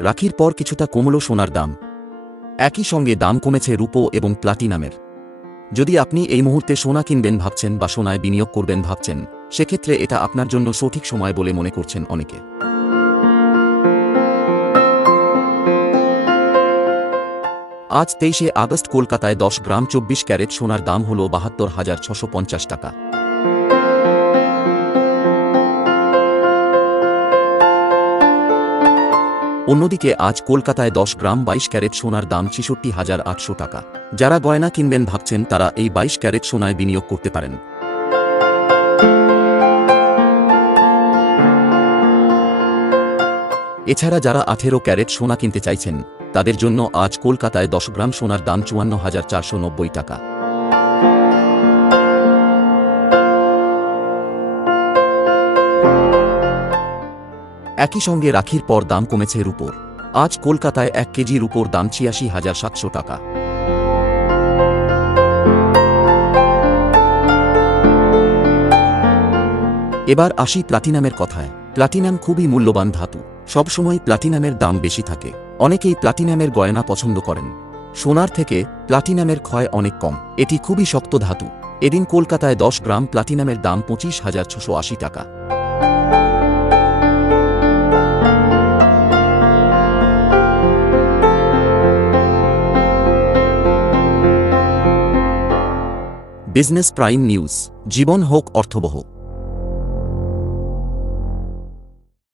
রাখির পর কিছুটা কমল সোনার দাম। একই সঙ্গে দাম কমেছে রূপো এবং প্লাটিনামের। যদি আপনি এই মুহূর্তে সোনা কিনবেন ভাবছেন বা সোনায় বিনিয়োগ করবেন ভাবছেন, সেক্ষেত্রে এটা আপনার জন্য সঠিক সময় বলে মনে করছেন অনেকে। আজ 23শে আগস্ট কলকাতায় 10 গ্রাম 24 ক্যারেট সোনার দাম হল ৭২,৬৫০ টাকা। অন্যদিকে আজ কলকাতায় 10 গ্রাম 22 ক্যারেট সোনার দাম ৬৬,৮০০ টাকা। যারা গয়না কিনবেন ভাবছেন তারা এই 22 ক্যারেট সোনায় বিনিয়োগ করতে পারেন। এছাড়া যারা 18 ক্যারেট সোনা কিনতে চাইছেন তাদের জন্য আজ কলকাতায় 10 গ্রাম সোনার দাম ৫৪,৪৯০ টাকা। একই সঙ্গে রাখির পর দাম কমেছে রূপোর। আজ কলকাতায় 1 কেজি রূপোর দাম ৮৬,৭০০ টাকা। এবার আসি প্লাটিনামের কথায়। প্লাটিনাম খুবই মূল্যবান ধাতু। সবসময় প্লাটিনামের দাম বেশি থাকে। অনেকেই প্লাটিনামের গয়না পছন্দ করেন। সোনার থেকে প্লাটিনামের ক্ষয় অনেক কম। এটি খুবই শক্ত ধাতু। এদিন কলকাতায় 10 গ্রাম প্লাটিনামের দাম ২৫,৬৮০ টাকা। Business prime news. জীবন হোক অর্থবহ।